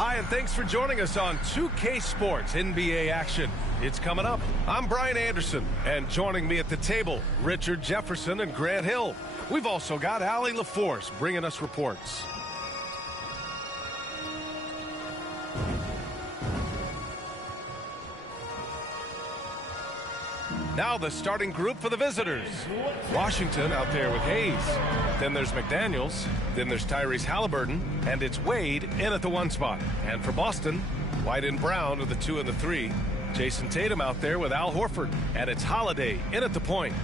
Hi, and thanks for joining us on 2K Sports NBA action. It's coming up. I'm Brian Anderson, and joining me at the table, Richard Jefferson and Grant Hill. We've also got Allie LaForce bringing us reports. Now the starting group for the visitors. Washington out there with Hayes. Then there's McDaniels. Then there's Tyrese Halliburton. And it's Wade in at the 1 spot. And for Boston, White and Brown are the 2 and the 3. Jason Tatum out there with Al Horford. And it's Holiday in at the point.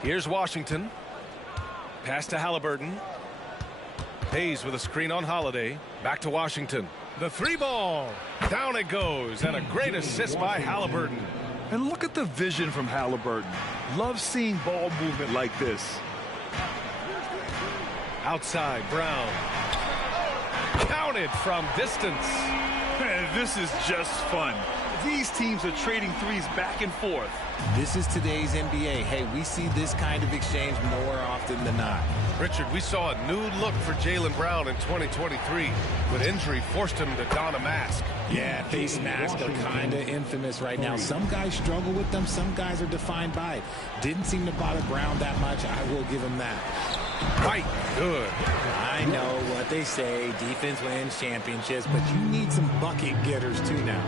Here's Washington. Pass to Halliburton. Hayes with a screen on Holiday. Back to Washington. The 3 ball. Down it goes. And a great assist by Halliburton. And look at the vision from Halliburton. Love seeing ball movement like this. Outside, Brown. Counted from distance. Man, this is just fun. These teams are trading threes back and forth. This is today's NBA. Hey, we see this kind of exchange more often than not. Richard, we saw a new look for Jaylen Brown in 2023, but injury forced him to don a mask. Yeah, face masks are kind of infamous right now. Some guys struggle with them. Some guys are defined by it. Didn't seem to bother Brown that much. I will give him that. Right, good. I know what they say, defense wins championships, but you need some bucket getters too now.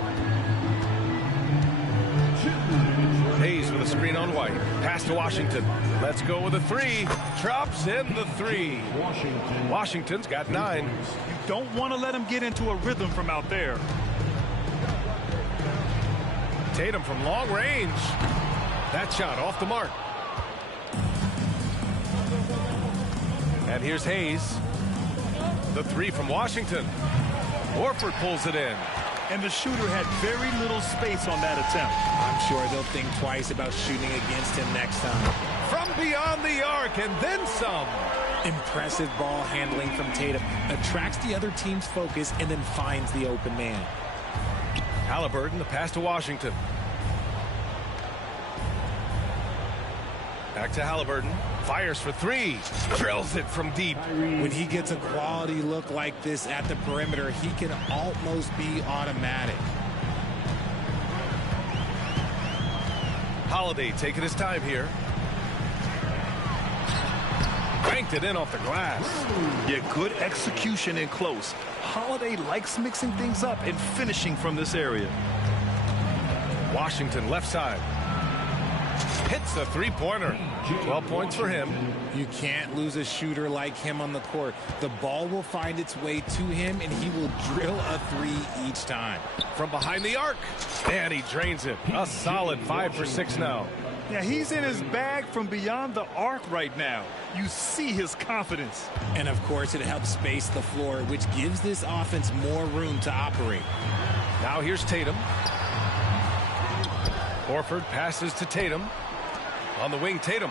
Hayes with a screen on White. Pass to Washington. Let's go with a three. Drops in the three. Washington's got 9. You don't want to let him get into a rhythm from out there. Tatum from long range. That shot off the mark. And here's Hayes. The three from Washington. Horford pulls it in. And the shooter had very little space on that attempt. I'm sure they'll think twice about shooting against him next time. From beyond the arc and then some. Impressive ball handling from Tatum. Attracts the other team's focus and then finds the open man. Halliburton, the pass to Washington. Back to Halliburton. Fires for 3. Drills it from deep. When he gets a quality look like this at the perimeter, he can almost be automatic. Holiday taking his time here. Banked it in off the glass. Yeah, good execution in close. Holiday likes mixing things up and finishing from this area. Washington left side. Hits a three-pointer. 12 points for him. You can't lose a shooter like him on the court. The ball will find its way to him, and he will drill a 3 each time. From behind the arc. And he drains it. A solid 5 for 6 now. Yeah, he's in his bag from beyond the arc right now. You see his confidence. And, of course, it helps space the floor, which gives this offense more room to operate. Now here's Tatum. Horford passes to Tatum. On the wing, Tatum.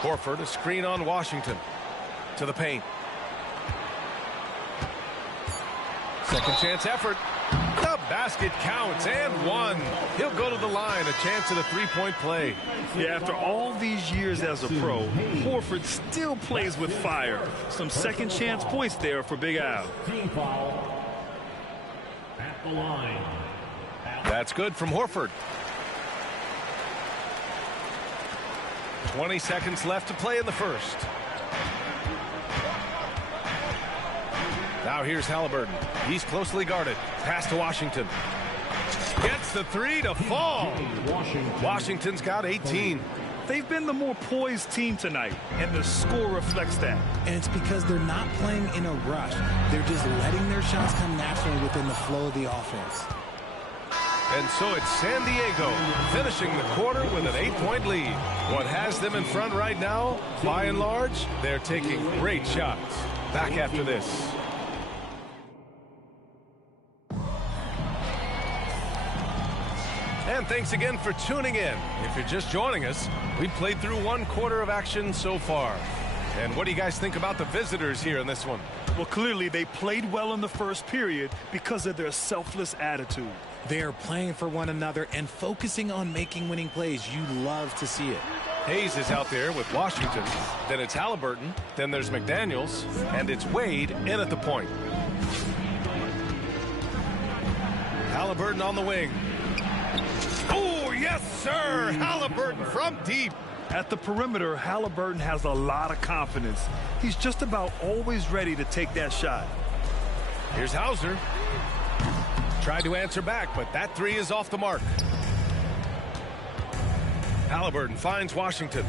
Horford, a screen on Washington. To the paint. Second chance effort. The basket counts and 1. He'll go to the line. A chance at a three-point play. Yeah, after all these years as a pro, Horford still plays with fire. Some second chance points there for Big Al. Team foul at the line. That's good from Horford. 20 seconds left to play in the first. Now here's Halliburton. He's closely guarded. Pass to Washington. Gets the 3 to fall. Washington's got 18. They've been the more poised team tonight, and the score reflects that. And it's because they're not playing in a rush. They're just letting their shots come naturally within the flow of the offense. And so it's San Diego finishing the quarter with an 8-point lead. What has them in front right now, by and large, they're taking great shots. Back after this. And thanks again for tuning in. If you're just joining us, we've played through 1 quarter of action so far. And what do you guys think about the visitors here in this one? Well, clearly they played well in the first period because of their selfless attitude. They are playing for one another and focusing on making winning plays. You love to see it. Hayes is out there with Washington. Then it's Halliburton. Then there's McDaniels. And it's Wade in at the point. Halliburton on the wing. Oh, yes, sir. Halliburton from deep. At the perimeter, Halliburton has a lot of confidence. He's just about always ready to take that shot. Here's Hauser. Tried to answer back, but that 3 is off the mark. Halliburton finds Washington.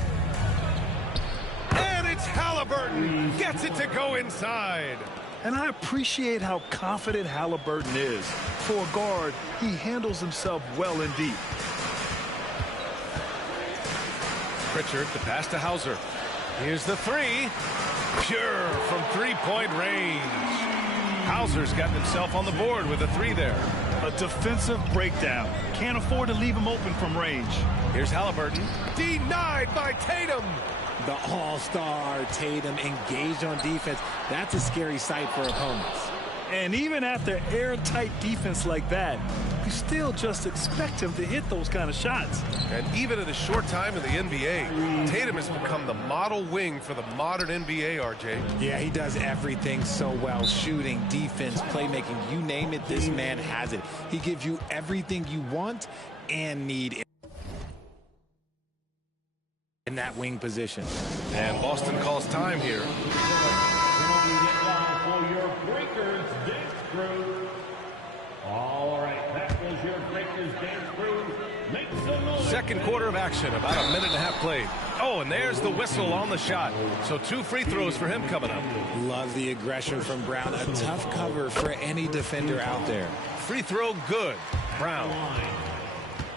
And it's Halliburton. Gets it to go inside. And I appreciate how confident Halliburton is. For a guard, he handles himself well and deep. Pritchard, the pass to Hauser. Here's the 3. Pure from three-point range. Hauser's gotten himself on the board with a 3 there. A defensive breakdown. Can't afford to leave him open from range. Here's Halliburton. Denied by Tatum. The all-star Tatum engaged on defense. That's a scary sight for opponents. And even after airtight defense like that, you still just expect him to hit those kind of shots. And even in a short time in the NBA, Tatum has become the model wing for the modern NBA, RJ. Yeah, he does everything so well. Shooting, defense, playmaking, you name it, this man has it. He gives you everything you want and need in that wing position. And Boston calls time here. For your Breakers dance crew. All right, that was your Breakers dance crew. Make some noise. Second quarter of action, about a minute and a half played. Oh, and there's the whistle on the shot. So 2 free throws for him coming up. Love the aggression from Brown. A tough cover for any defender out there. Free throw good. Brown.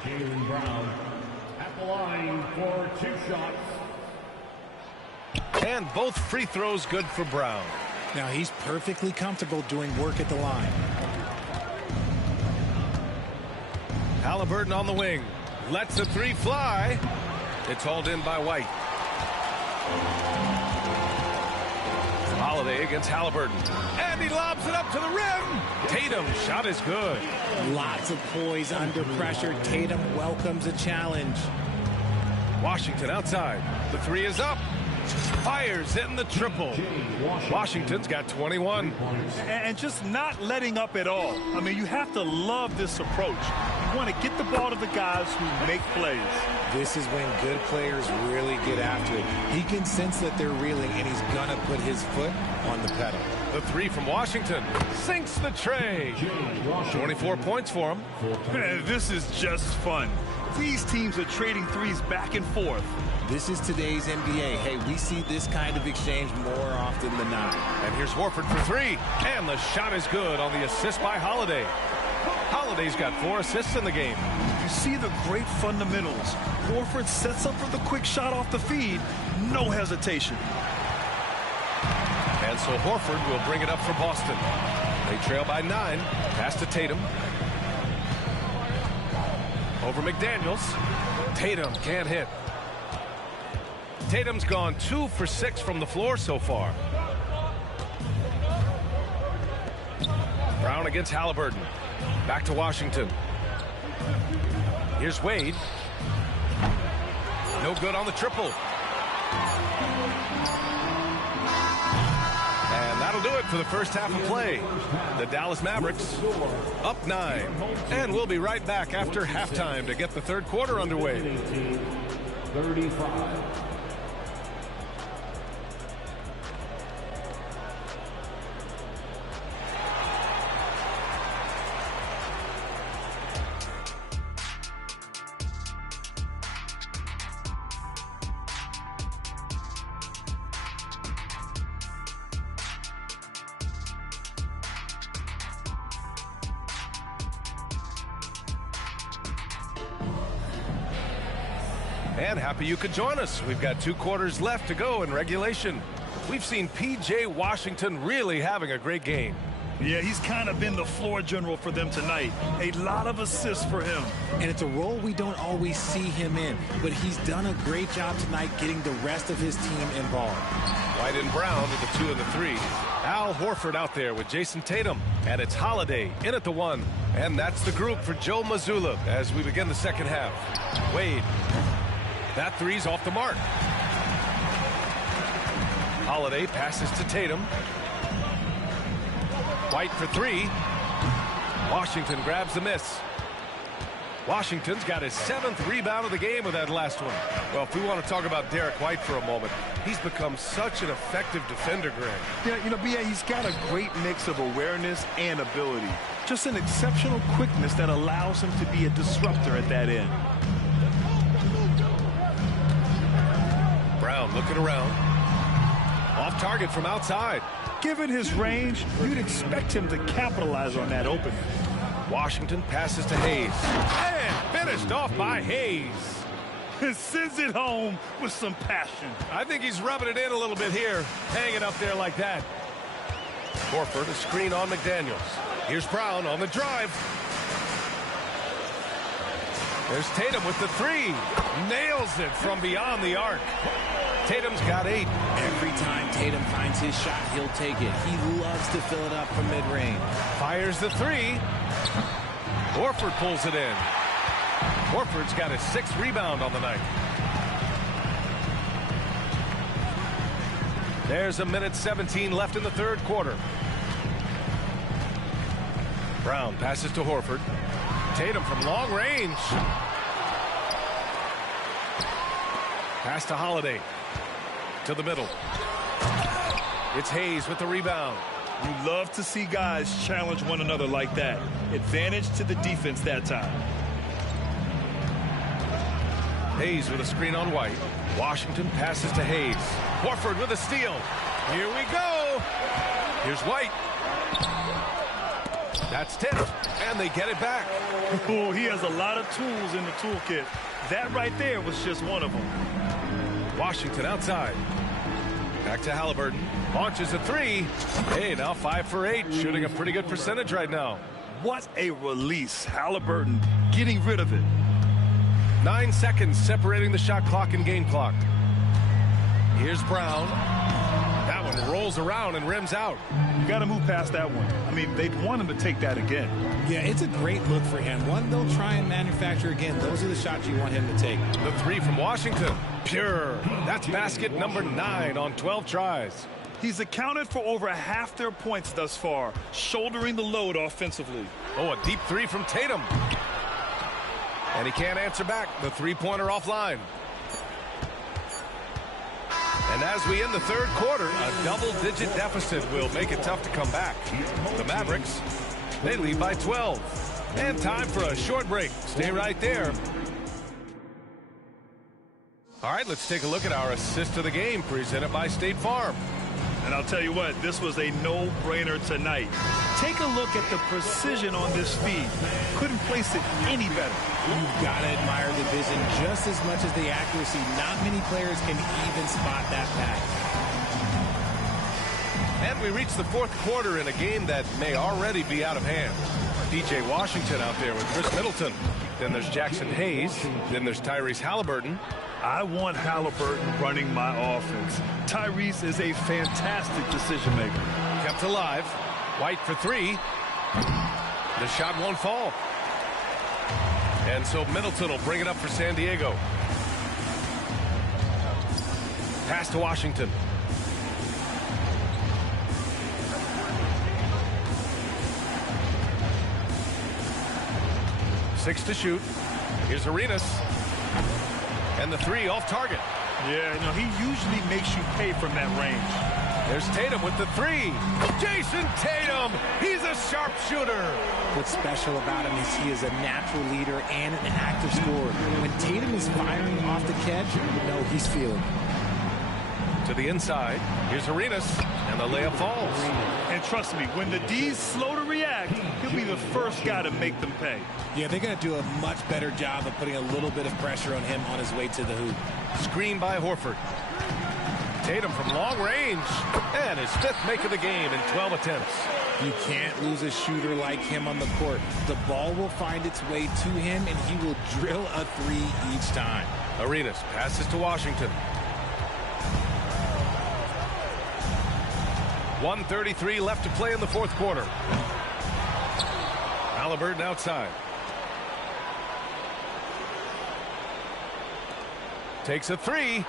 Jaylen Brown at the line for 2 shots. And both free throws good for Brown. Now he's perfectly comfortable doing work at the line. Halliburton on the wing. Lets the 3 fly. It's hauled in by White. Holiday against Halliburton. And he lobs it up to the rim. Tatum, shot is good. Lots of poise under pressure. Tatum welcomes a challenge. Washington outside. The 3 is up. Fires in the triple. Washington's got 21. And just not letting up at all. I mean, you have to love this approach. You want to get the ball to the guys who make plays. This is when good players really get after it. He can sense that they're reeling, and he's going to put his foot on the pedal. The 3 from Washington sinks the tray. 24 points for him. Man, this is just fun. These teams are trading threes back and forth. This is today's NBA. Hey, we see this kind of exchange more often than not. And here's Horford for 3. And the shot is good on the assist by Holiday. Holiday's got 4 assists in the game. You see the great fundamentals. Horford sets up for the quick shot off the feed. No hesitation. And so Horford will bring it up for Boston. They trail by 9. Pass to Tatum. Over McDaniels. Tatum can't hit. Tatum's gone 2 for 6 from the floor so far. Brown against Halliburton. Back to Washington. Here's Wade. No good on the triple. And that'll do it for the first half of play. The Dallas Mavericks up 9. And we'll be right back after halftime to get the third quarter underway. 35. And happy you could join us. We've got 2 quarters left to go in regulation. We've seen P.J. Washington really having a great game. Yeah, he's kind of been the floor general for them tonight. A lot of assists for him. And it's a role we don't always see him in, but he's done a great job tonight getting the rest of his team involved. White and Brown to the 2 and the 3. Al Horford out there with Jason Tatum. And it's Holiday in at the 1. And that's the group for Joe Mazzulla as we begin the second half. Wade. That 3's off the mark. Holiday passes to Tatum. White for 3. Washington grabs the miss. Washington's got his 7th rebound of the game with that last one. Well, if we want to talk about Derek White for a moment, he's become such an effective defender, Greg. Yeah, you know, B.A., he's got a great mix of awareness and ability. Just an exceptional quickness that allows him to be a disruptor at that end. Brown looking around. Off target from outside. Given his range, you'd expect him to capitalize on that opening. Washington passes to Hayes. And finished off by Hayes. Sends it home with some passion. I think he's rubbing it in a little bit here. Hang it up there like that. Horford, a screen on McDaniels. Here's Brown on the drive. There's Tatum with the 3. Nails it from beyond the arc. Tatum's got 8. Every time Tatum finds his shot, he'll take it. He loves to fill it up from mid-range. Fires the 3. Horford pulls it in. Horford's got his 6th rebound on the night. There's a minute 17 left in the third quarter. Brown passes to Horford. Tatum from long range. Pass to Holiday. To the middle. It's Hayes with the rebound. You love to see guys challenge one another like that. Advantage to the defense that time. Hayes with a screen on White. Washington passes to Hayes. Horford with a steal. Here we go. Here's White. That's tipped, and they get it back. Oh, he has a lot of tools in the toolkit. That right there was just one of them. Washington outside. Back to Halliburton. Launches a 3. Hey, now 5 for 8. Shooting a pretty good percentage right now. What a release. Halliburton getting rid of it. 9 seconds separating the shot clock and game clock. Here's Brown. That one rolls around and rims out. You got to move past that one. I mean, they'd want him to take that again. Yeah, it's a great look for him. One they'll try and manufacture again. Those are the shots you want him to take. The 3 from Washington. Pure. That's basket number 9 on 12 tries. He's accounted for over half their points thus far, shouldering the load offensively. Oh, a deep 3 from Tatum. And he can't answer back. The 3-pointer offline. And as we end the third quarter, a double-digit deficit will make it tough to come back. The Mavericks, they lead by 12. And time for a short break. Stay right there. All right, let's take a look at our assist of the game presented by State Farm. And I'll tell you what, this was a no-brainer tonight. Take a look at the precision on this feed. Couldn't place it any better. You've got to admire the vision just as much as the accuracy. Not many players can even spot that pass. And we reach the fourth quarter in a game that may already be out of hand. DJ Washington out there with Chris Middleton. Then there's Jackson Hayes. Then there's Tyrese Halliburton. I want Halliburton running my offense. Tyrese is a fantastic decision maker. Kept alive. White for 3. The shot won't fall. And so Middleton will bring it up for San Diego. Pass to Washington. Six to shoot. Here's Arenas. And the 3 off target. Yeah, no, he usually makes you pay from that range. There's Tatum with the 3. Jason Tatum! He's a sharpshooter! What's special about him is he is a natural leader and an active scorer. When Tatum is firing off the catch, you know he's feeling it. To the inside. Here's Arenas. And the layup falls. And trust me, when the D's slow to react, he'll be the first guy to make them pay. Yeah, they're going to do a much better job of putting a little bit of pressure on him on his way to the hoop. Screen by Horford. Tatum from long range. And his 5th make of the game in 12 attempts. You can't lose a shooter like him on the court. The ball will find its way to him, and he will drill a 3 each time. Arenas passes to Washington. 1:33 left to play in the fourth quarter. Halliburton outside. Takes a 3.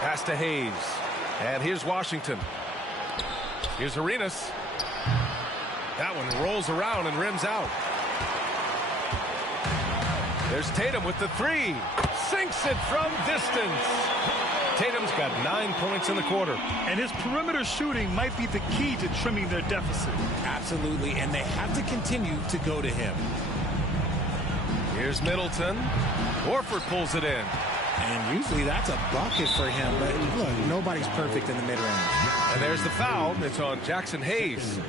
Pass to Hayes. And here's Washington. Here's Arenas. That one rolls around and rims out. There's Tatum with the 3. Sinks it from distance. Tatum's got 9 points in the quarter. And his perimeter shooting might be the key to trimming their deficit. Absolutely, and they have to continue to go to him. Here's Middleton. Horford pulls it in. And usually that's a bucket for him, but look, nobody's perfect in the mid-range. And there's the foul. It's on Jackson Hayes.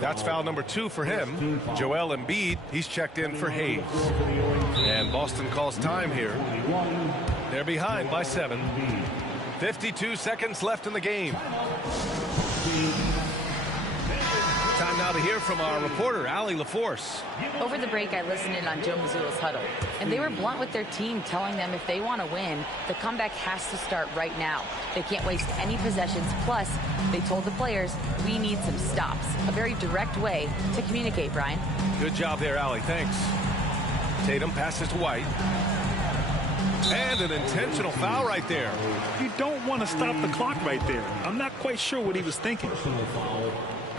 That's foul number 2 for him. Joel Embiid, he's checked in for Hayes. And Boston calls time here. They're behind by 7. 52 seconds left in the game. Time now to hear from our reporter, Allie LaForce. Over the break, I listened in on Joe Mazzulla's huddle, and they were blunt with their team, telling them if they want to win, the comeback has to start right now. They can't waste any possessions. Plus, they told the players, we need some stops. A very direct way to communicate, Brian. Good job there, Allie. Thanks. Tatum passes to White. And an intentional foul right there. You don't want to stop the clock right there. I'm not quite sure what he was thinking.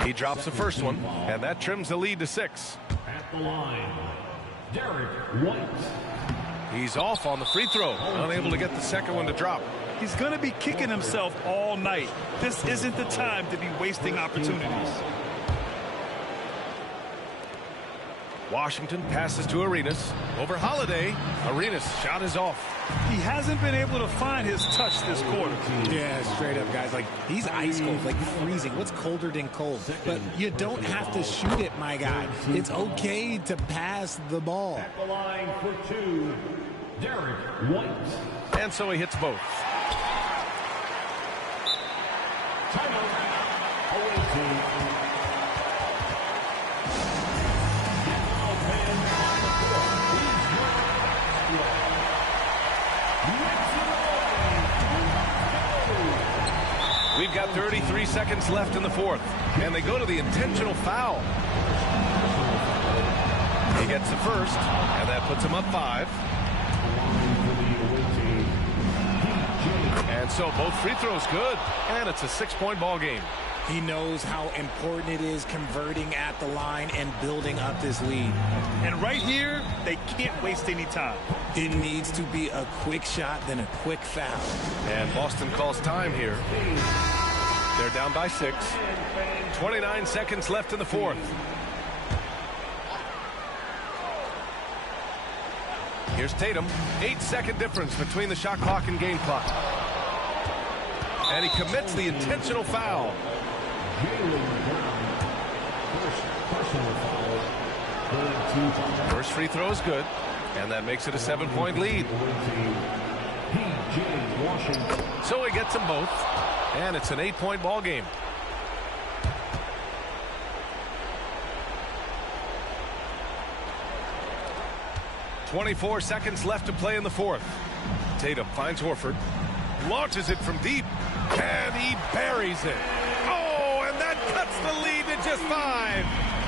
He drops the first one, and that trims the lead to 6. At the line, Derek White. He's off on the free throw, unable to get the second one to drop. He's going to be kicking himself all night. This isn't the time to be wasting opportunities. Washington passes to Arenas. Over Holiday. Arenas' shot is off. He hasn't been able to find his touch this quarter. Yeah, straight up, guys. Like, he's ice cold, like freezing. What's colder than cold? But you don't have to shoot it, my guy. It's okay to pass the ball. At the line for 2, Derek White. And so he hits both. Timeout. Away team. We've got 33 seconds left in the fourth, and they go to the intentional foul. He gets the first, and that puts him up 5. And so both free throws good, and it's a 6-point ball game. He knows how important it is converting at the line and building up this lead. And right here, they can't waste any time. It needs to be a quick shot, then a quick foul. And Boston calls time here. They're down by 6. 29 seconds left in the fourth. Here's Tatum. 8-second difference between the shot clock and game clock. And he commits the intentional foul. First free throw is good, and that makes it a 7-point lead. So he gets them both, and it's an 8-point ball game. "24 seconds left to play in the fourth. Tatum finds Horford, launches it from deep, and he buries it. Oh, and that cuts the lead to just 5.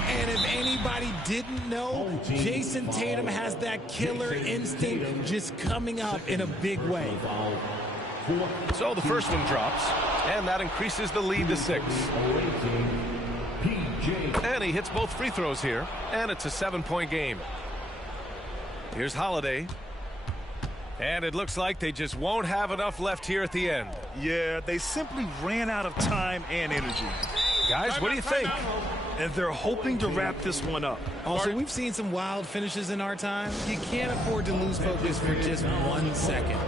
And if anybody didn't know, Jason Tatum has that killer instinct just coming up in a big way. So the first one drops, and that increases the lead to 6. And he hits both free throws here, and it's a 7-point game. Here's Holiday. And it looks like they just won't have enough left here at the end. Yeah, they simply ran out of time and energy. Guys, what do you think? And they're hoping to wrap this one up. Also, we've seen some wild finishes in our time. You can't afford to lose focus for just 1 second.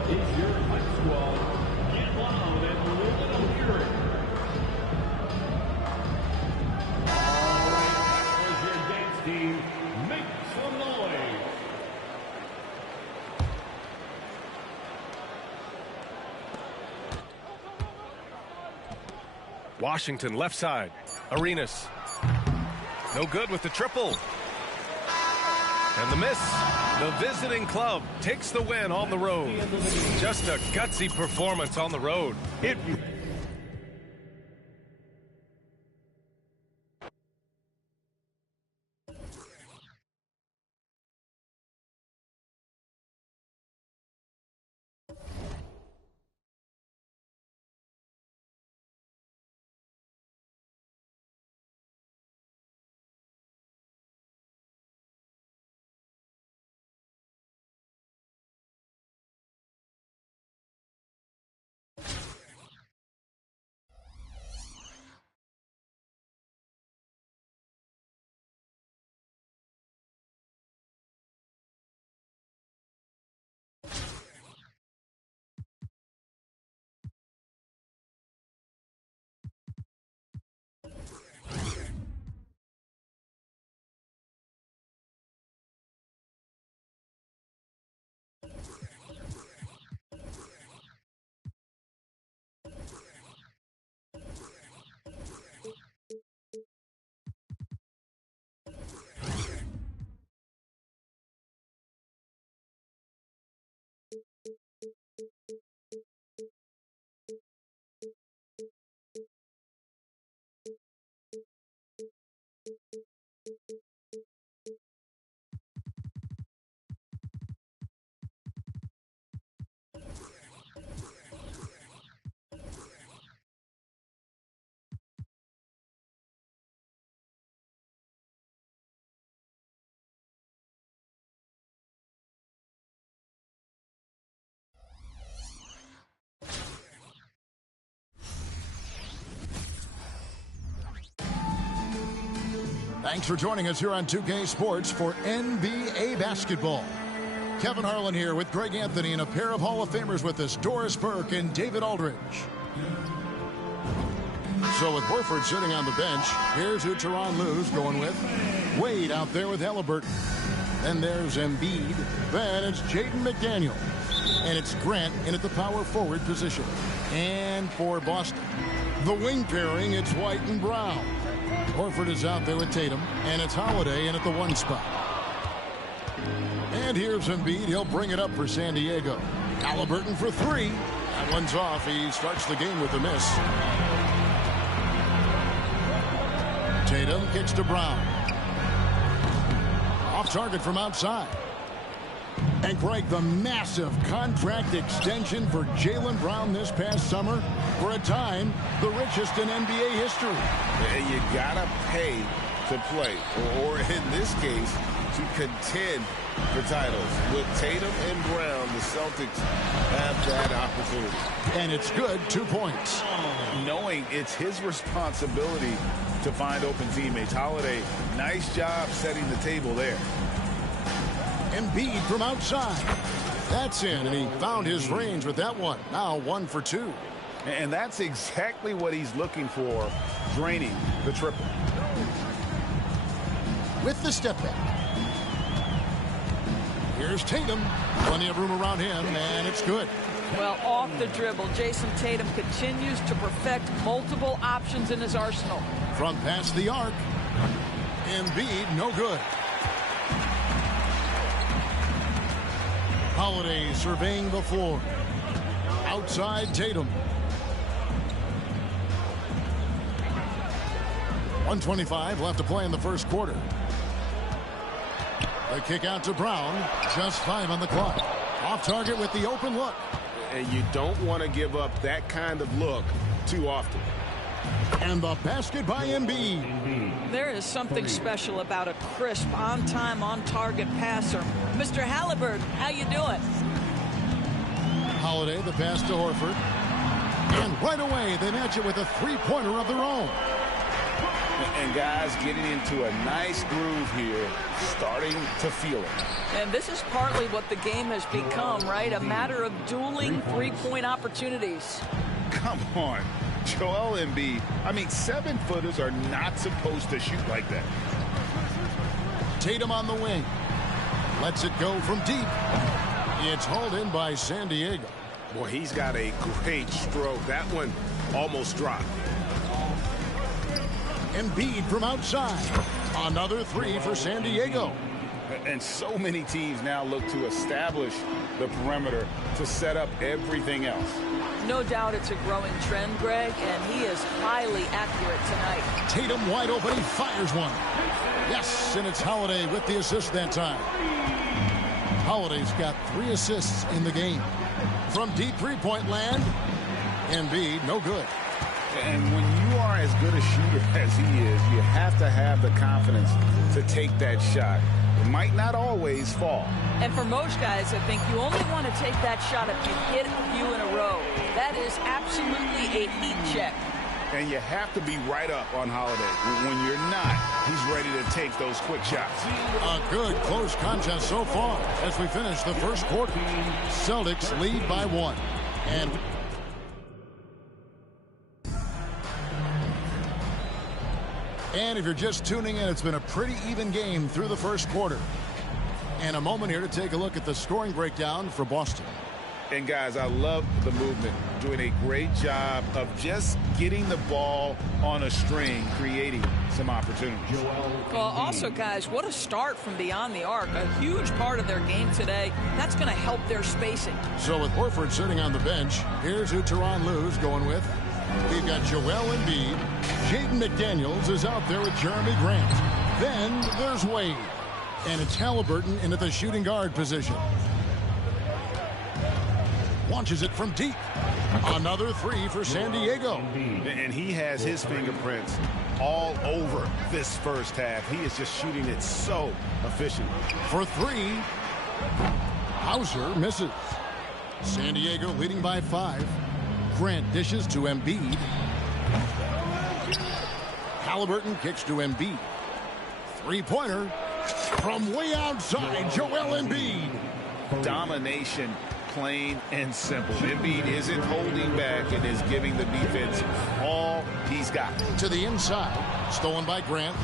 Washington left side. Arenas. No good with the triple. And the miss. The visiting club takes the win on the road. Just a gutsy performance on the road. It Thanks for joining us here on 2K Sports for NBA basketball. Kevin Harlan here with Greg Anthony and a pair of Hall of Famers with us, Doris Burke and David Aldridge. So with Horford sitting on the bench, here's who Tyronn Lue's going with. Wade out there with Halliburton. Then there's Embiid. Then it's Jaden McDaniel. And it's Grant in at the power forward position. And for Boston, the wing pairing, it's White and Brown. Horford is out there with Tatum, and it's Holiday in at the 1 spot. And here's Embiid. He'll bring it up for San Diego. Halliburton for 3. That one's off. He starts the game with a miss. Tatum kicks to Brown. Off target from outside. And Greg, the massive contract extension for Jaylen Brown this past summer, for a time, the richest in NBA history. And you gotta pay to play, or in this case, to contend for titles. With Tatum and Brown, the Celtics have that opportunity. And it's good, 2 points. Knowing it's his responsibility to find open teammates. Holiday, nice job setting the table there. Embiid from outside. That's in, and he found his range with that one. Now 1 for 2. And that's exactly what he's looking for, draining the triple. With the step back. Here's Tatum. Plenty of room around him, and it's good. Well, off the dribble, Jason Tatum continues to perfect multiple options in his arsenal. From past the arc. Embiid, no good. Holiday surveying the floor. Outside Tatum. 1:25 left to play in the first quarter. The kick out to Brown. Just 5 on the clock. Off target with the open look. And you don't want to give up that kind of look too often. And the basket by Embiid. There is something special about a crisp, on-time, on-target passer. Mr. Halliburton, how you doing? Holiday, the pass to Horford. And right away, they match it with a three-pointer of their own. And guys getting into a nice groove here, starting to feel it. And this is partly what the game has become, right? A matter of dueling three-point opportunities. Come on. Joel Embiid. I mean, 7-footers are not supposed to shoot like that. Tatum on the wing. Lets it go from deep. It's hauled in by San Diego. Boy, he's got a great stroke. That one almost dropped. Embiid from outside. Another 3 for San Diego. And so many teams now look to establish the perimeter to set up everything else. No doubt it's a growing trend, Greg, and he is highly accurate tonight. Tatum wide open. He fires one. Yes, and it's Holiday with the assist that time. Holiday's got 3 assists in the game. From deep three-point land, Embiid, no good. And when you are as good a shooter as he is, you have to have the confidence to take that shot. It might not always fall. And for most guys, I think you only want to take that shot if you hit a few in a row. That is absolutely a heat check. And you have to be right up on Holiday. When you're not, he's ready to take those quick shots. A good close contest so far as we finish the first quarter. Celtics lead by 1. And if you're just tuning in, it's been a pretty even game through the first quarter. And a moment here to take a look at the scoring breakdown for Boston. And guys, I love the movement. Doing a great job of just getting the ball on a string, creating some opportunities. Well, also, guys, what a start from beyond the arc. A huge part of their game today. That's going to help their spacing. So with Horford sitting on the bench, here's who Tyronn Lue's going with. We've got Joel Embiid. Jaden McDaniels is out there with Jeremy Grant. Then there's Wade. And it's Halliburton in at the shooting guard position. Launches it from deep. Another three for San Diego. And he has his fingerprints all over this first half. He is just shooting it so efficiently. For three, Hauser misses. San Diego leading by 5. Grant dishes to Embiid. Halliburton kicks to Embiid. Three-pointer from way outside, Joel Embiid. Domination, plain and simple. Embiid isn't holding back and is giving the defense all he's got. To the inside, stolen by Grant.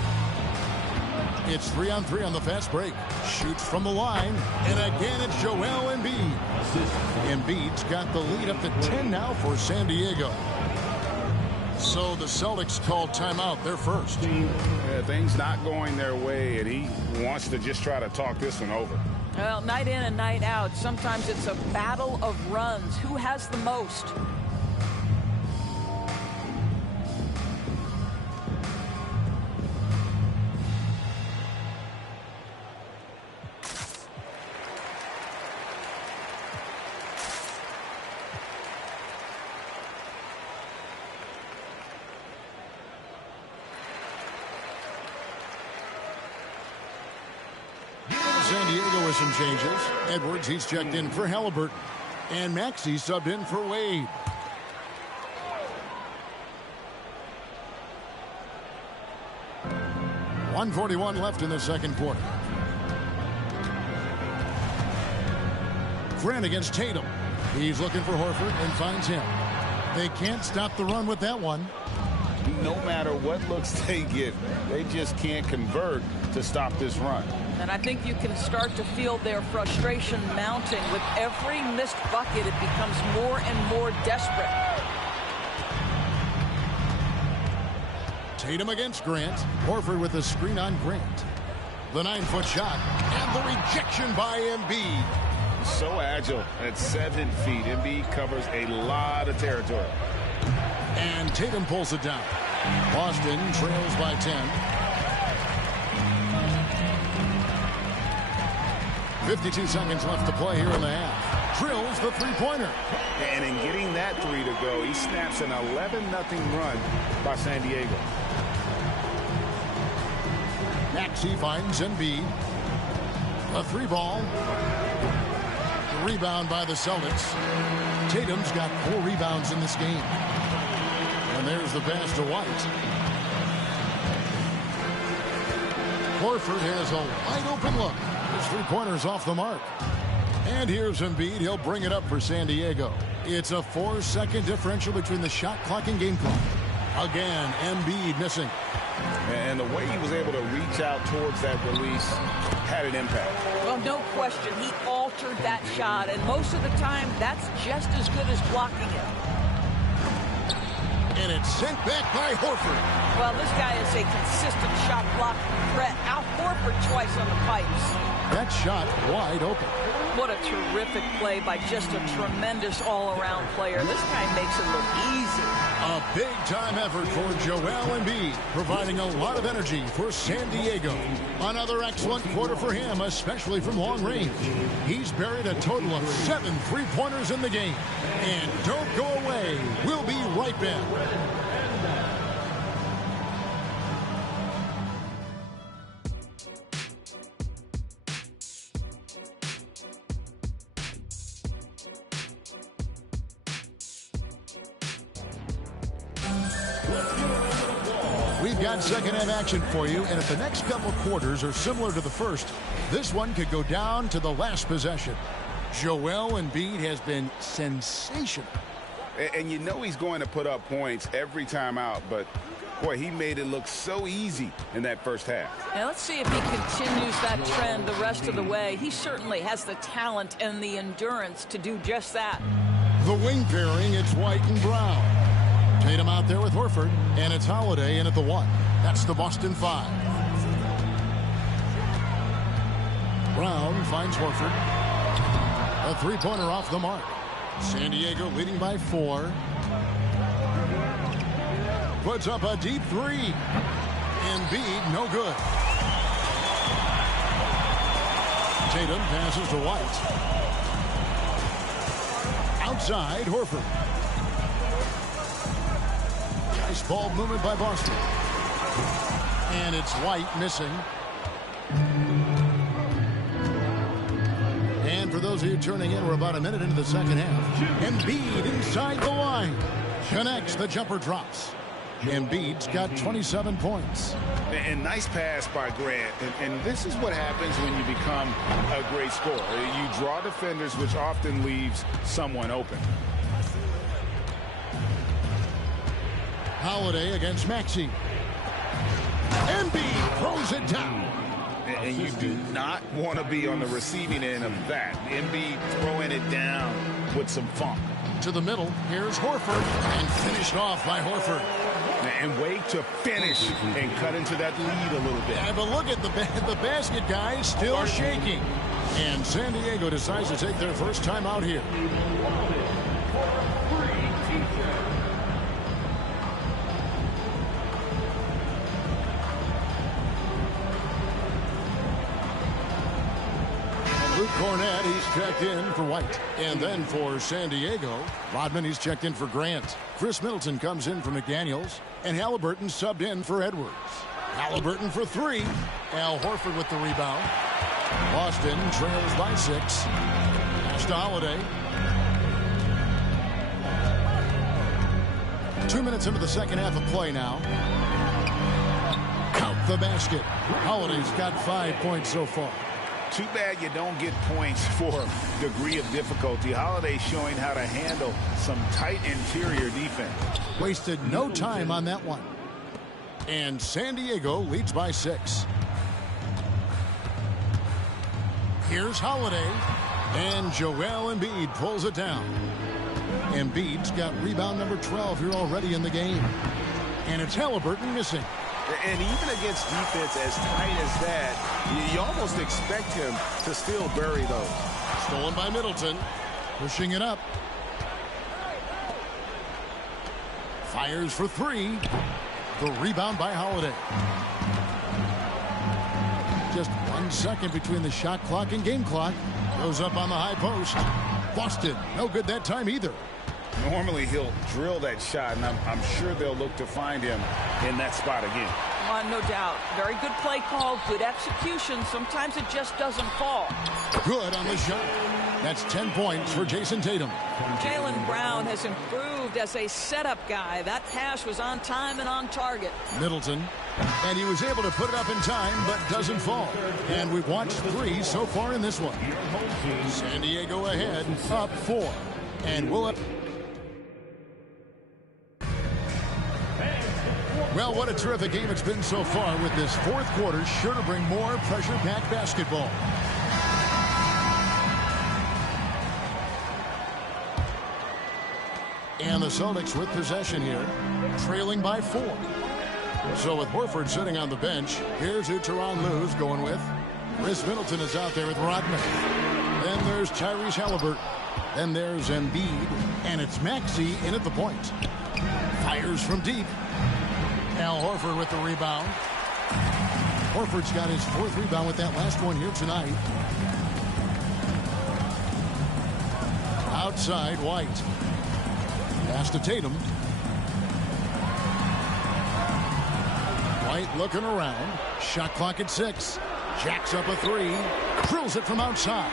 It's 3-on-3 on the fast break. Shoots from the line, and again it's Joel Embiid. Embiid's got the lead up to 10 now for San Diego. So the Celtics call timeout. They're first. Yeah, things not going their way, and he wants to just try to talk this one over. Well, night in and night out, sometimes it's a battle of runs. Who has the most? San Diego with some changes. Edwards, he's checked in for Halliburton. And Maxey subbed in for Wade. .141 left in the second quarter. Grant against Tatum. He's looking for Horford and finds him. They can't stop the run with that one. No matter what looks they get, they just can't convert to stop this run. And I think you can start to feel their frustration mounting. With every missed bucket, it becomes more and more desperate. Tatum against Grant. Horford with a screen on Grant. The 9-foot shot. And the rejection by Embiid. So agile at 7 feet. Embiid covers a lot of territory. And Tatum pulls it down. Boston trails by 10. 52 seconds left to play here in the half. Drills the three-pointer. And in getting that three to go, he snaps an 11-0 run by San Diego. Maxey finds Embiid. A three ball. Rebound by the Celtics. Tatum's got 4 rebounds in this game. And there's the pass to White. Horford has a wide open look. His three-pointer's off the mark. And here's Embiid. He'll bring it up for San Diego. It's a 4-second differential between the shot clock and game clock. Again, Embiid missing. And the way he was able to reach out towards that release had an impact. Well, no question. He altered that shot, and most of the time, that's just as good as blocking it. And it's sent back by Horford. Well, this guy is a consistent shot blocking threat. Out Horford twice on the pipes. That shot wide open. What a terrific play by just a tremendous all-around player. This guy makes it look easy. A big-time effort for Joel Embiid, providing a lot of energy for San Diego. Another excellent quarter for him, especially from long range. He's buried a total of 7 three-pointers in the game. And don't go away. We'll be right back. We've got second half action for you, and if the next couple quarters are similar to the first, this one could go down to the last possession. Joel Embiid has been sensational. And you know he's going to put up points every time out, but boy, he made it look so easy in that first half. Now let's see if he continues that trend the rest of the way. He certainly has the talent and the endurance to do just that. The wing pairing, it's White and Brown. Tatum out there with Horford, and it's Holiday in at the 1. That's the Boston 5. Brown finds Horford. A three-pointer off the mark. San Diego leading by 4. puts up a deep three. Embiid, no good. Tatum passes to White. Outside, Horford. Nice ball movement by Boston. And it's White missing. And for those of you turning in, we're about a minute into the second half. Embiid inside the line. Connects, the jumper drops. Embiid's got 27 points. And nice pass by Grant. And this is what happens when you become a great scorer. You draw defenders, which often leaves someone open. Holiday against Maxey. Embiid throws it down. And you do not want to be on the receiving end of that. Embiid throwing it down with some funk. To the middle, here's Horford. And finished off by Horford. And wait to finish and cut into that lead a little bit. Yeah, but look at the basket, guys, still shaking. And San Diego decides to take their first time out here. Luke Cornett, he's checked in for White. And then for San Diego, Rodman, he's checked in for Grant. Chris Middleton comes in for McDaniels. And Halliburton subbed in for Edwards. Halliburton for three. Al Horford with the rebound. Boston trails by 6. Pass to Holiday. 2 minutes into the second half of play now. Count the basket. Holiday's got 5 points so far. Too bad you don't get points for degree of difficulty. Holiday showing how to handle some tight interior defense. Wasted no time on that one. And San Diego leads by 6. Here's Holiday. And Joel Embiid pulls it down. Embiid's got rebound number 12 here already in the game. And it's Halliburton missing. And even against defense as tight as that, you almost expect him to still bury those. Stolen by Middleton. Pushing it up. Fires for 3. The rebound by Holiday. Just 1 second between the shot clock and game clock. Goes up on the high post. Boston, no good that time either. Normally he'll drill that shot, and I'm sure they'll look to find him in that spot again. No doubt. Very good play call, good execution. Sometimes it just doesn't fall. Good on the shot. That's 10 points for Jason Tatum. Jaylen Brown has improved as a setup guy. That pass was on time and on target. Middleton. And he was able to put it up in time, but doesn't fall. And we've watched 3 so far in this one. San Diego ahead, up 4. And we'll have... Well, what a terrific game it's been so far, with this fourth quarter sure to bring more pressure-packed basketball. And the Celtics with possession here, trailing by 4. So with Horford sitting on the bench, here's who Tyronn Lue's going with. Chris Middleton is out there with Rodman. Then there's Tyrese Halliburton. Then there's Embiid. And it's Maxey in at the point. Fires from deep. Al Horford with the rebound. Horford's got his 4th rebound with that last one here tonight. Outside, White. Pass to Tatum. White looking around. Shot clock at 6. Jacks up a 3. Drills it from outside.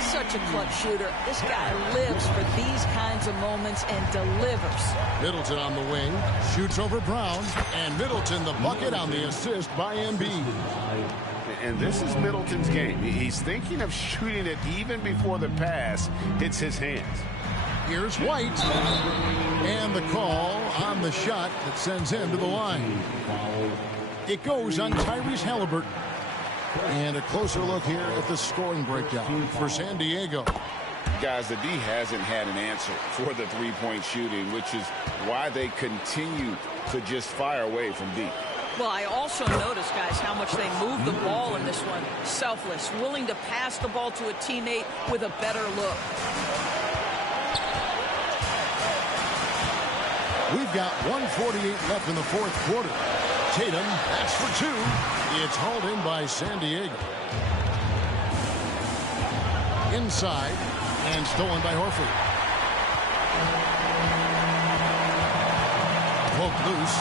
Such a clutch shooter. This guy lives for these kinds of moments and delivers. Middleton on the wing. Shoots over Brown. And Middleton the bucket on the assist by Embiid. And this is Middleton's game. He's thinking of shooting it even before the pass hits his hands. Here's White. And the call on the shot that sends him to the line. It goes on Tyrese Halliburton. And a closer look here at the scoring breakdown for San Diego. Guys, the D hasn't had an answer for the three-point shooting, which is why they continue to just fire away from deep. Well, I also noticed, guys, how much they move the ball in this one. Selfless, willing to pass the ball to a teammate with a better look. We've got 1:48 left in the fourth quarter. Tatum, that's for two. It's hauled in by San Diego. Inside, and stolen by Horford. Poked loose,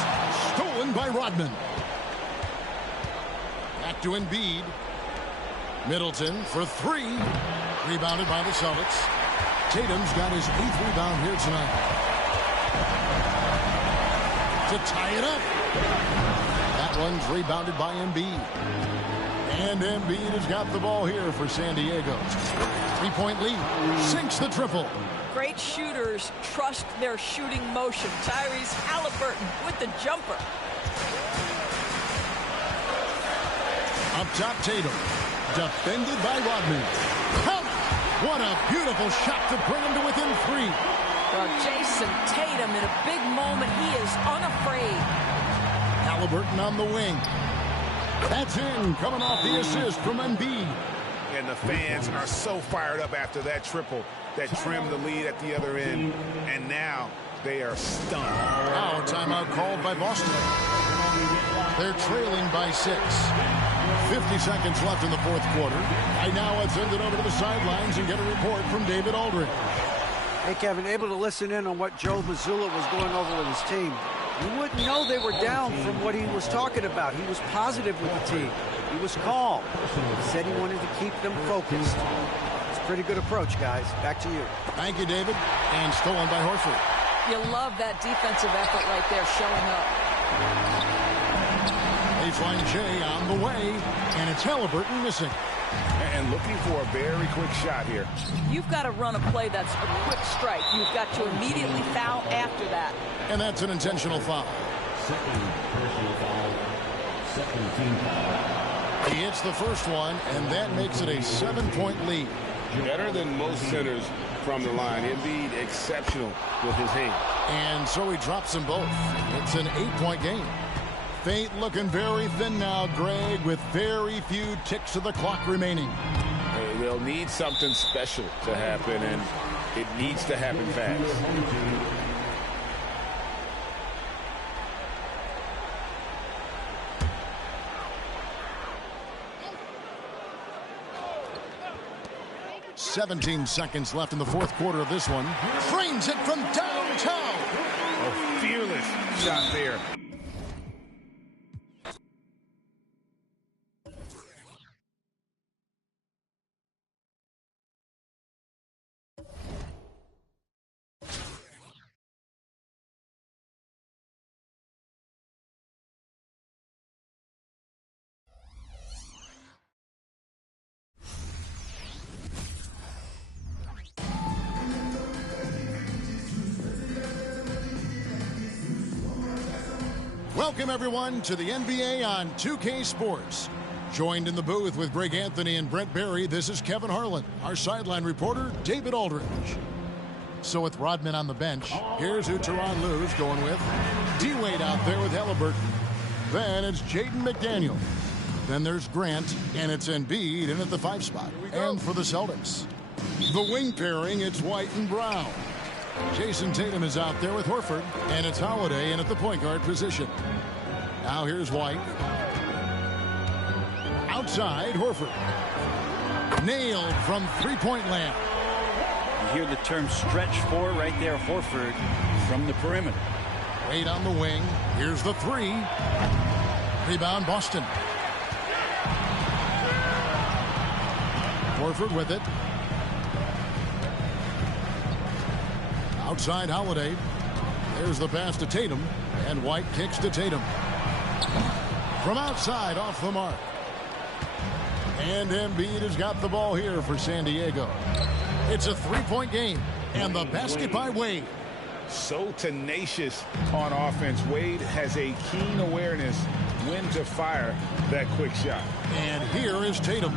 stolen by Rodman. Back to Embiid. Middleton for three. Rebounded by the Celtics. Tatum's got his 8th rebound here tonight. To tie it up. That one's rebounded by Embiid. And Embiid has got the ball here for San Diego. 3-point lead. Sinks the triple. Great shooters trust their shooting motion. Tyrese Halliburton with the jumper. Up top, Tatum. Defended by Rodman. What a beautiful shot to bring him to within 3. Well, Jason Tatum in a big moment. He is unafraid. Halliburton on the wing. That's in, coming off the assist from Embiid. And the fans are so fired up after that triple that trimmed the lead at the other end. And now they are stunned. Now a timeout called by Boston. They're trailing by 6. 50 seconds left in the fourth quarter. And now let's send it over to the sidelines and get a report from David Aldridge. Hey, Kevin, able to listen in on what Joe Mazzulla was going over with his team. You wouldn't know they were down from what he was talking about. He was positive with the team. He was calm. He said he wanted to keep them focused. It's a pretty good approach, guys. Back to you. Thank you, David. And stolen by Horford. You love that defensive effort right there showing up. Baseline J on the way, and it's Halliburton missing. And looking for a very quick shot here. You've got to run a play that's a quick strike. You've got to immediately foul after that. And that's an intentional foul. Second personal foul. Second team foul. He hits the first one, and that makes it a 7-point lead. Better than most centers from the line. Embiid exceptional with his hand. And so he drops them both. It's an 8-point game. Fate looking very thin now, Greg, with very few ticks of the clock remaining. They'll need something special to happen, and it needs to happen fast. "17 seconds left in the fourth quarter of this one. Frames it from downtown. A fearless shot there. Welcome, everyone, to the NBA on 2K Sports. Joined in the booth with Greg Anthony and Brent Barry, this is Kevin Harlan. Our sideline reporter, David Aldridge. So with Rodman on the bench, here's who Tyronn Lue's going with. D-Wade out there with Halliburton. Then it's Jaden McDaniel. Then there's Grant, and it's Embiid in at the 5 spot. And for the Celtics, the wing pairing, it's White and Brown. Jason Tatum is out there with Horford, and it's Holiday in at the point guard position. Now here's White. Outside, Horford. Nailed from three-point land. You hear the term stretch four right there, Horford from the perimeter. Wade on the wing. Here's the 3. Rebound, Boston. Horford with it. Outside, Holiday. There's the pass to Tatum, and White kicks to Tatum. From outside, off the mark. And Embiid has got the ball here for San Diego. It's a 3-point game, and the basket by Wade. So tenacious on offense. Wade has a keen awareness when to fire that quick shot. And here is Tatum.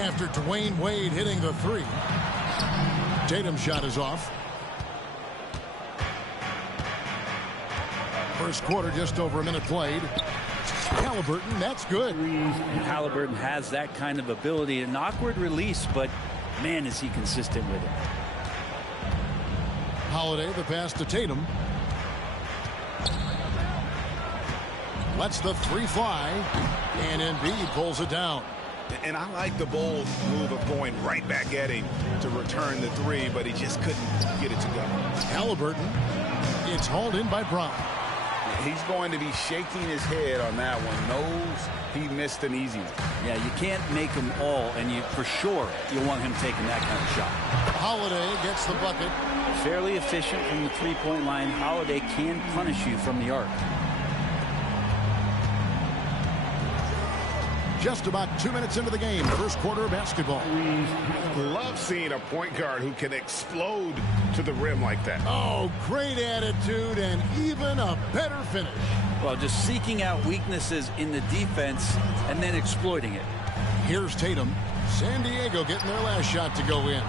After Dwayne Wade hitting the 3. Tatum's shot is off. First quarter, just over a minute played. Halliburton, that's good. And Halliburton has that kind of ability. An awkward release, but man, is he consistent with it. Holiday, the pass to Tatum. Lets the three fly, and Embiid pulls it down. And I like the bold move of going right back at him to return the three, but he just couldn't get it to go. Halliburton, it's hauled in by Brown. He's going to be shaking his head on that one. Knows he missed an easy one. Yeah, you can't make them all, and you for sure you want him taking that kind of shot. Holiday gets the bucket. Fairly efficient from the three-point line. Holiday can punish you from the arc. Just about 2 minutes into the game, first quarter of basketball. Love seeing a point guard who can explode to the rim like that. Oh, great attitude and even a better finish. Well, just seeking out weaknesses in the defense and then exploiting it. Here's Tatum. San Diego getting their last shot to go in.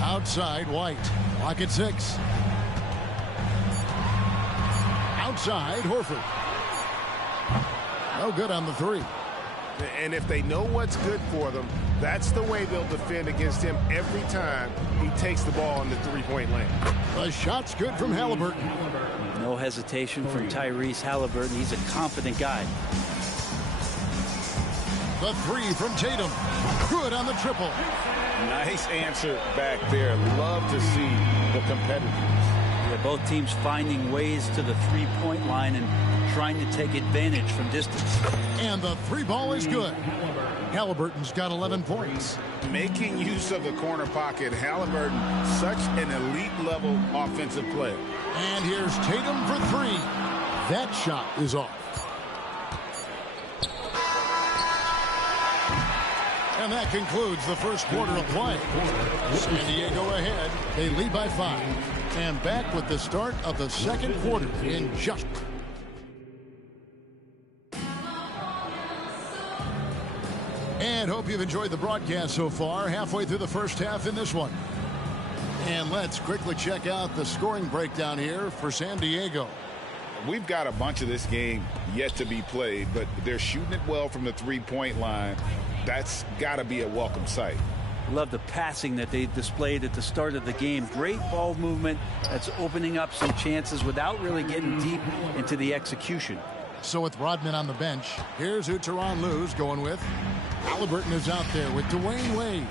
Outside, White. Clock at 6. Outside, Horford. No good on the three. And if they know what's good for them, that's the way they'll defend against him every time he takes the ball in the three-point lane. The shot's good from Halliburton. No hesitation from Tyrese Halliburton. He's a confident guy. The three from Tatum. Good on the triple. Nice answer back there. Love to see the competitiveness. Yeah, both teams finding ways to the three-point line and trying to take advantage from distance. And the three ball is good. Halliburton's got 11 points. Making use of the corner pocket. Halliburton, such an elite-level offensive player. And here's Tatum for three. That shot is off. And that concludes the first quarter of play. San Diego ahead. They lead by 5. And back with the start of the second quarter in just... And hope you've enjoyed the broadcast so far. Halfway through the first half in this one. And let's quickly check out the scoring breakdown here for San Diego. We've got a bunch of this game yet to be played, but they're shooting it well from the three-point line. That's got to be a welcome sight. Love the passing that they displayed at the start of the game. Great ball movement that's opening up some chances without really getting deep into the execution. So with Rodman on the bench, here's who Tyronn Lue's going with. Halliburton is out there with Dwayne Wade.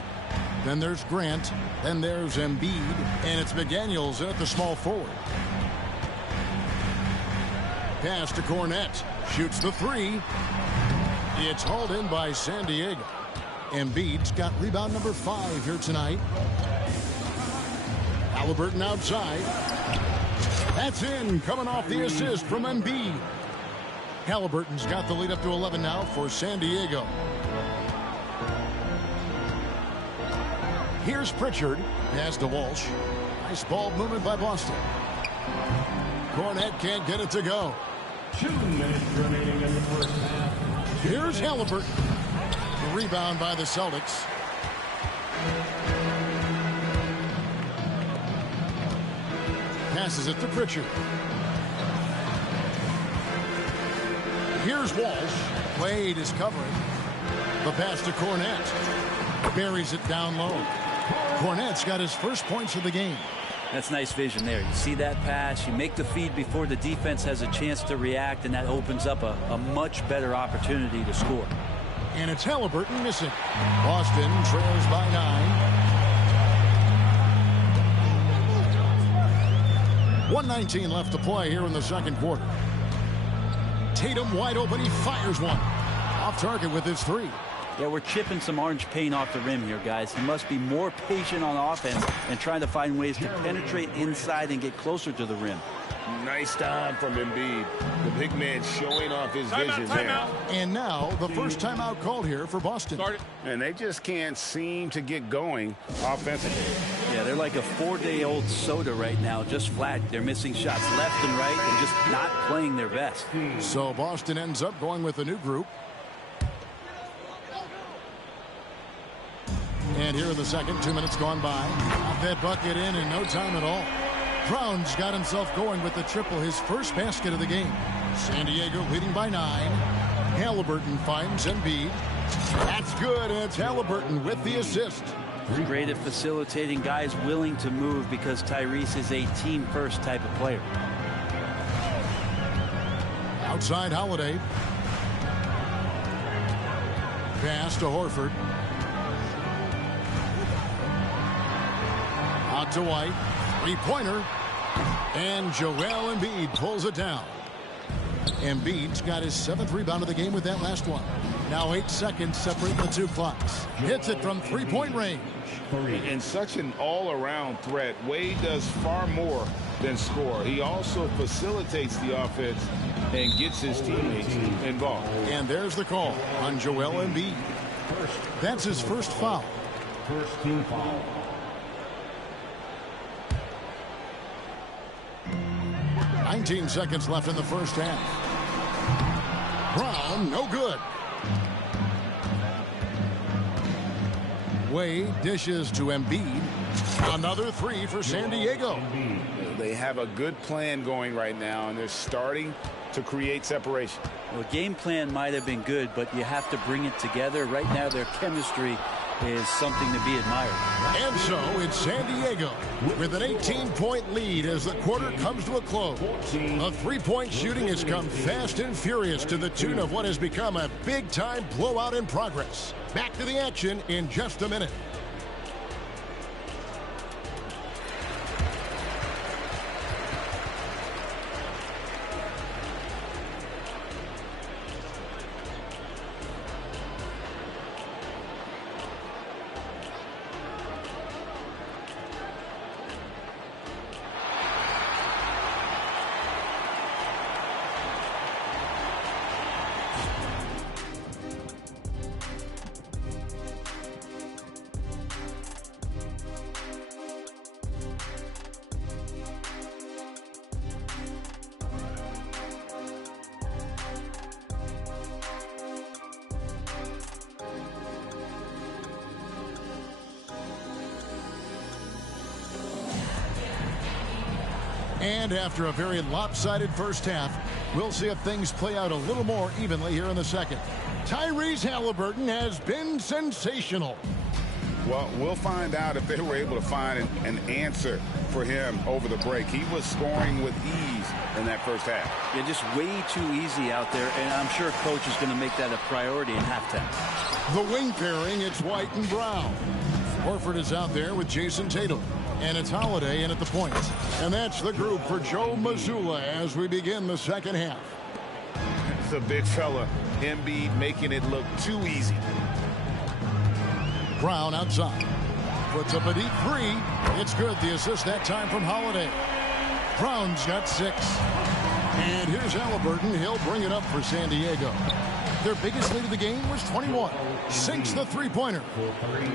Then there's Grant. Then there's Embiid. And it's McDaniels at the small forward. Pass to Cornette. Shoots the three. It's hauled in by San Diego. Embiid's got rebound number 5 here tonight. Halliburton outside. That's in, coming off the assist from Embiid. Halliburton's got the lead up to 11 now for San Diego. Here's Pritchard. Pass to Walsh. Nice ball movement by Boston. Cornette can't get it to go. 2 minutes remaining in the first half. Here's Halliburton. The rebound by the Celtics. Passes it to Pritchard. Here's Walsh. Wade is covering. The pass to Cornette. Buries it down low. Cornette's got his first points of the game. That's nice vision there. You see that pass, you make the feed before the defense has a chance to react, and that opens up a much better opportunity to score. And it's Halliburton missing. Boston trails by 9. 1:19 left to play here in the second quarter. Tatum wide open. He fires one. Off target with his three. Yeah, we're chipping some orange paint off the rim here, guys. He must be more patient on offense and trying to find ways to penetrate inside and get closer to the rim. Nice time from Embiid. The big man showing off his vision there. And now the first timeout called here for Boston. And they just can't seem to get going offensively. Yeah, they're like a 4-day-old soda right now, just flat. They're missing shots left and right and just not playing their best. So Boston ends up going with a new group. And here in the second, 2 minutes gone by. Got that bucket in no time at all. Brown's got himself going with the triple, his first basket of the game. San Diego leading by 9. Halliburton finds Embiid. That's good, and it's Halliburton with the assist. He's great at facilitating, guys willing to move because Tyrese is a team-first type of player. Outside Holiday. Pass to Horford. Out to White. Three-pointer. And Joel Embiid pulls it down. Embiid's got his 7th rebound of the game with that last one. Now 8 seconds separate the two clocks. Hits it from three-point range. In such an all-around threat, Wade does far more than score. He also facilitates the offense and gets his teammates involved. And there's the call on Joel Embiid. That's his first foul. First team foul. $19 seconds left in the first half. Brown, no good. Wade dishes to Embiid. Another three for San Diego. They have a good plan going right now, and they're starting to create separation. Well, game plan might have been good, but you have to bring it together. Right now, their chemistry is something to be admired. And so it's San Diego with an 18-point lead as the quarter comes to a close. The three-point shooting has come fast and furious to the tune of what has become a big-time blowout in progress. Back to the action in just a minute. And after a very lopsided first half, we'll see if things play out a little more evenly here in the second. Tyrese Halliburton has been sensational. Well, we'll find out if they were able to find an answer for him over the break. He was scoring with ease in that first half. Yeah, just way too easy out there, and I'm sure coach is going to make that a priority in halftime. The wing pairing, it's White and Brown. Horford is out there with Jason Tatum. And it's Holiday in at the point. And that's the group for Joe Mazzulla as we begin the second half. It's a big fella. Embiid making it look too easy. Brown outside. Puts up a deep three. It's good. The assist that time from Holiday. Brown's got 6. And here's Halliburton. He'll bring it up for San Diego. Their biggest lead of the game was 21. Sinks the three-pointer.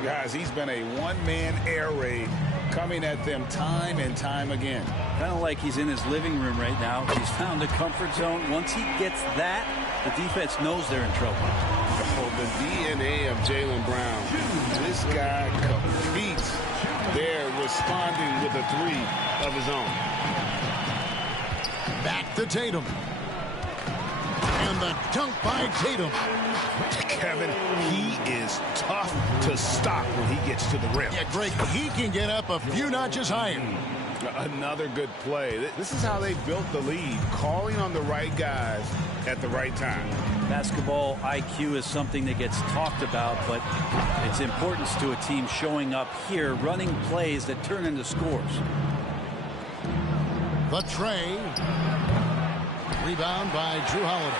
Guys, he's been a one-man air raid coming at them time and time again. Kind of like he's in his living room right now. He's found a comfort zone. Once he gets that, the defense knows they're in trouble. Oh, the DNA of Jaylen Brown. This guy competes. They're responding with a three of his own. Back to Tatum. And the dunk by Tatum. Kevin, he is tough to stop when he gets to the rim. Yeah, Greg, he can get up a few notches higher. Another good play. This is how they built the lead, calling on the right guys at the right time. Basketball IQ is something that gets talked about, but its importance to a team showing up here, running plays that turn into scores. The tray. Rebound by Drew Holiday.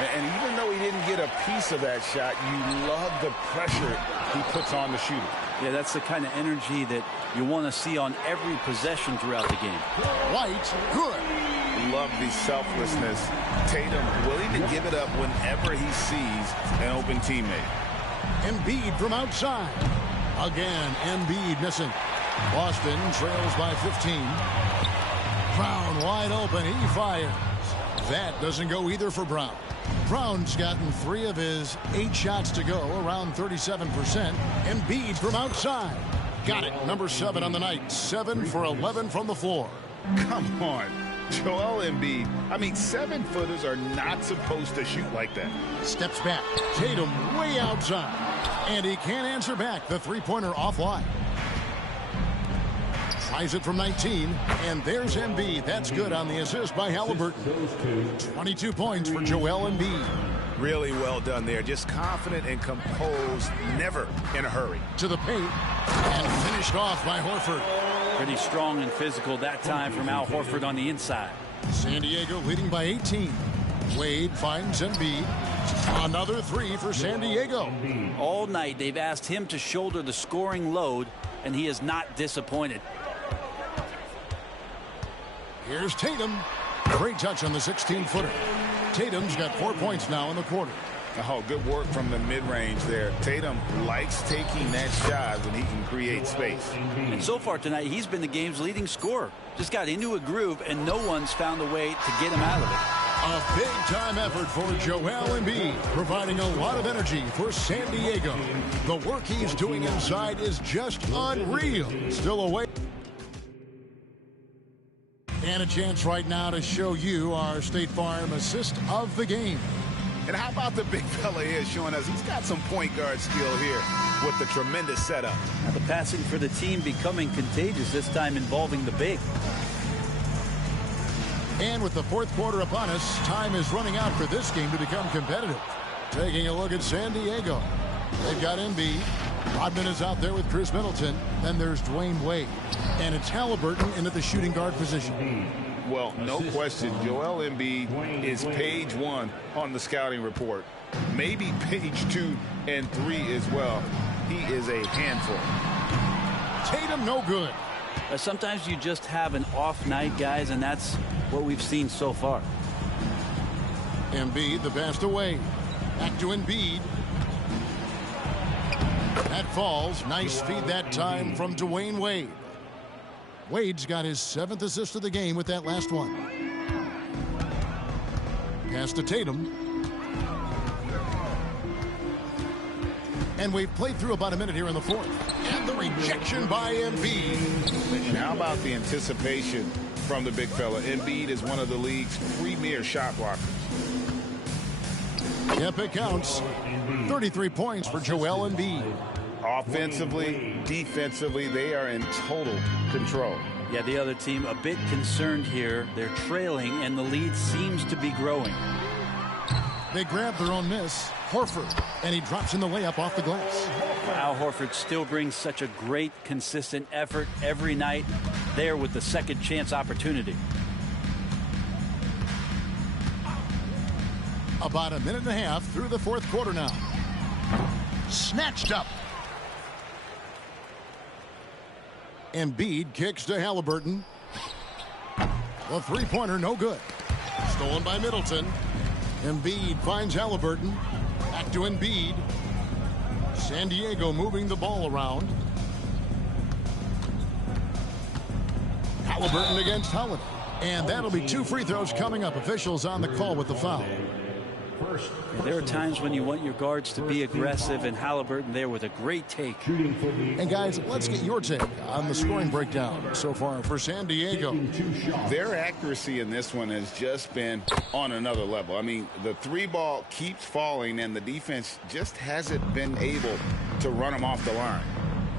And even though he didn't get a piece of that shot, you love the pressure he puts on the shooter. Yeah, that's the kind of energy that you want to see on every possession throughout the game. White, good. Love the selflessness. Tatum willing to give it up whenever he sees an open teammate. Embiid from outside. Again, Embiid missing. Boston trails by 15. Brown wide open. He fires. That doesn't go either for Brown. Brown's gotten 3 of his 8 shots to go, around 37%. Embiid from outside. Got it. Number 7 on the night. 7 for 11 from the floor. Come on. Joel Embiid, I mean, 7-footers are not supposed to shoot like that. Steps back. Tatum way outside. And he can't answer back. The three-pointer offline. Tries it from 19. And there's Embiid. That's good on the assist by Halliburton. 22 points for Joel Embiid. Really well done there. Just confident and composed, never in a hurry. To the paint. And finished off by Horford. Pretty strong and physical that time from Al Horford on the inside. San Diego leading by 18. Wade finds Embiid. Another three for San Diego. All night they've asked him to shoulder the scoring load, and he is not disappointed. Here's Tatum. Great touch on the 16-footer. Tatum's got 4 points now in the quarter. Oh, good work from the mid-range there. Tatum likes taking that shot when he can create space. And so far tonight, he's been the game's leading scorer. Just got into a groove, and no one's found a way to get him out of it. A big-time effort for Joel Embiid, providing a lot of energy for San Diego. The work he's doing inside is just unreal. Still away. And a chance right now to show you our State Farm assist of the game. And how about the big fella here showing us he's got some point guard skill here with the tremendous setup. Now the passing for the team becoming contagious, this time involving the big. And with the fourth quarter upon us, time is running out for this game to become competitive. Taking a look at San Diego. They've got Embiid. Rodman is out there with Chris Middleton. Then there's Dwayne Wade. And it's Halliburton into the shooting guard position. Well, no question, Joel Embiid is page 1 on the scouting report. Maybe page 2 and 3 as well. He is a handful. Tatum no good. Sometimes you just have an off night, guys, and that's what we've seen so far. Embiid, the pass away. Back to Embiid. That falls. Nice feed that time from Dwayne Wade. Wade's got his 7th assist of the game with that last one. Pass to Tatum. And we've played through about a minute here in the fourth. And the rejection by Embiid. And how about the anticipation from the big fella? Embiid is one of the league's premier shot blockers. Yep, it counts. 33 points for Joel Embiid. Offensively, defensively, they are in total control. Yeah, the other team a bit concerned here. They're trailing, and the lead seems to be growing. They grab their own miss. Horford, and he drops in the layup off the glass. Al Horford still brings such a great, consistent effort every night there with the second chance opportunity. About a minute and a half through the fourth quarter now. Snatched up. Embiid kicks to Halliburton. The three-pointer no good. Stolen by Middleton. Embiid finds Halliburton. Back to Embiid. San Diego moving the ball around. Halliburton against Holiday. And that'll be 2 free throws coming up. Officials on the call with the foul. There are times when you want your guards to be aggressive, and Halliburton there with a great take. And guys, let's get your take on the scoring breakdown so far for San Diego. Their accuracy in this one has just been on another level. I mean, the 3-ball keeps falling, and the defense just hasn't been able to run them off the line.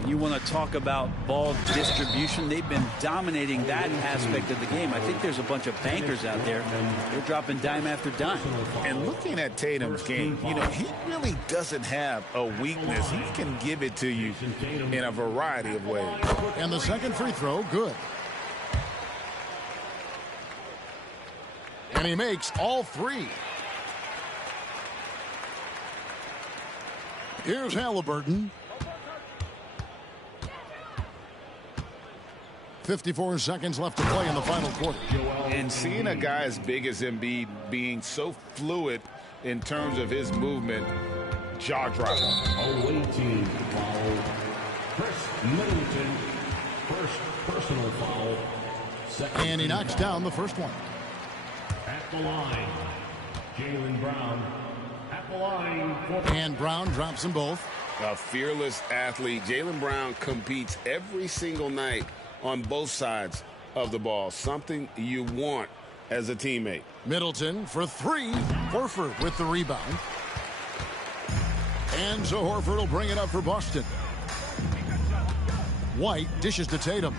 You want to talk about ball distribution. They've been dominating that aspect of the game. I think there's a bunch of bankers out there. They're dropping dime after dime. And looking at Tatum's game, you know, he really doesn't have a weakness. He can give it to you in a variety of ways. And the second free throw, good. And he makes all 3. Here's Halliburton. 54 seconds left to play in the final quarter. And seeing a guy as big as Embiid being so fluid in terms of his movement, jaw-dropping. Awaiting foul. Chris Middleton, first personal foul. Second and he knocks down the first one. At the line, Jaylen Brown. At the line. And Brown drops them both. A fearless athlete. Jaylen Brown competes every single night on both sides of the ball. Something you want as a teammate. Middleton for three. Horford with the rebound. And so Horford will bring it up for Boston. White dishes to Tatum.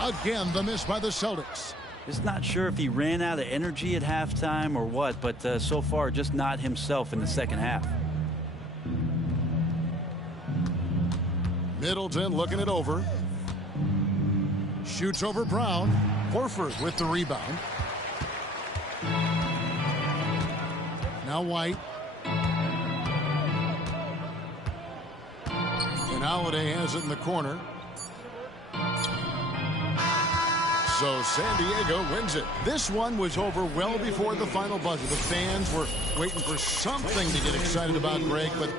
Again, the miss by the Celtics. Just not sure if he ran out of energy at halftime or what, but so far just not himself in the second half. Middleton looking it over. Shoots over Brown. Horford with the rebound. Now White. And Holiday has it in the corner. So San Diego wins it. This one was over well before the final buzzer. The fans were waiting for something to get excited about, Greg, but